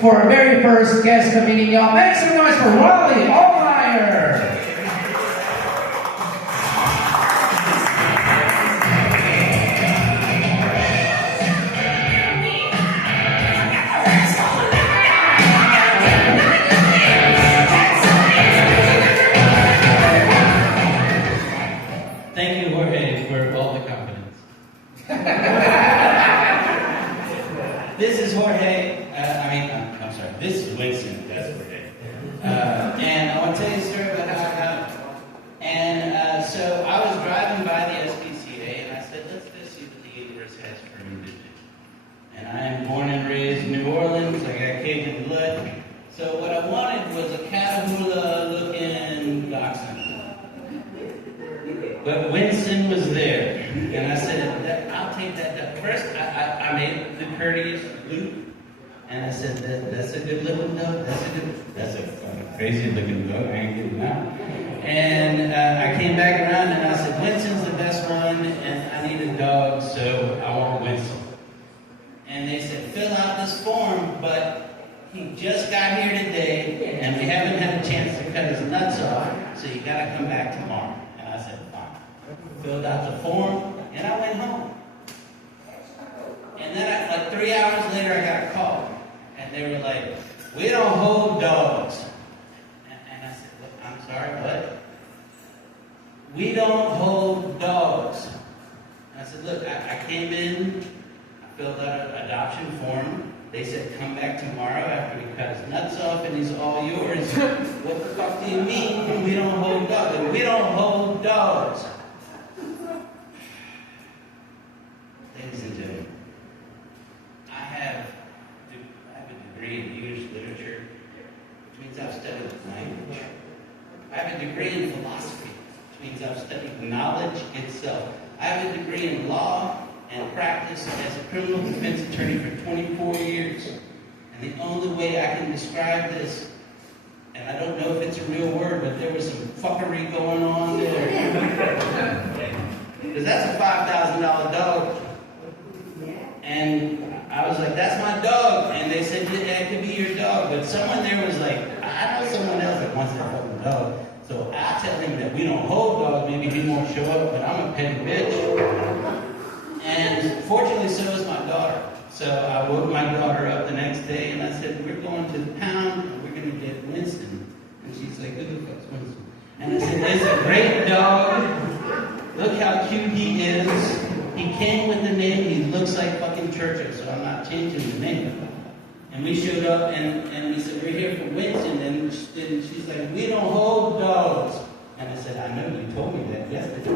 for our very first guest comedian. Y'all make some noise for Ohlmeyer. Thank you, Jorge, for all the confidence. This is Jorge. I'm sorry. This is Winston. That's Jorge. And I want to tell you a story about how I got it. And so I was driving by the SPCA, and I said, let's go see what the universe has for me to do. And I am born and raised in New Orleans. I got Cajun blood. So what I wanted was a Catahoula-looking dachshund. But Winston was there, and I said, I'll take that. First, I made the courteous loop, and I said, that's a good looking dog. That's a crazy looking dog. I ain't getting that. And I came back around, and I said, Winston's the best one, and I need a dog, so I want Winston. And they said, fill out this form, but he just got here today, and we haven't had a chance to cut his nuts off, so you got to come back tomorrow. And I said, fine. Filled out the form, and I went home. And then, like 3 hours later, I got a call, and they were like, we don't hold dogs. And I said, I'm sorry, what? We don't hold dogs. And I said, look, I came in, I filled out an adoption form. They said, come back tomorrow after we cut his nuts off, and he's all yours. What the fuck do you mean we don't hold dogs? And we don't hold dogs. Ladies and gentlemen, I have a degree in English literature, which means I've studied language. I have a degree in philosophy, which means I've studied knowledge itself. I have a degree in law and practice as a criminal defense attorney for 24 years. And the only way I can describe this, and I don't know if it's a real word, but there was some fuckery going on there. Because that's a $5,000 dog. And I was like, that's my dog. And they said, yeah, it could be your dog. But someone there was like, I know someone else that wants that fucking dog. So I tell him that we don't hold dogs. Maybe he won't show up, but I'm a petty bitch. And fortunately, so is my daughter. So I woke my daughter up the next day, and I said, we're going to the pound, and we're going to get Winston. And she's like, who the fuck's Winston? And I said, it's a great dog. Look how cute he is. He came with the name. He looks like fucking Churchill, so I'm not changing the name. And we showed up, and we said, we're here for Winston. And she's like, we don't hold dogs. And I said, I know, you told me that yesterday.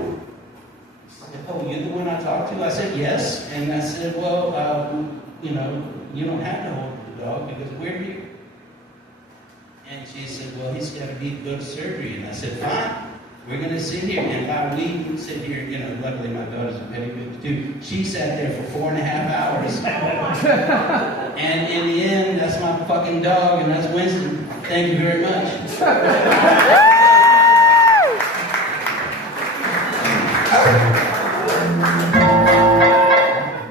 Oh, you're the one I talked to? I said, yes. And I said, well, you don't have to hold the dog because we're here. And she said, well, he's got to go to surgery. And I said, fine. We're going to sit here. And while we sit here, luckily my daughter's a petty bitch too. She sat there for 4.5 hours. And in the end, that's my fucking dog, and that's Winston. Thank you very much.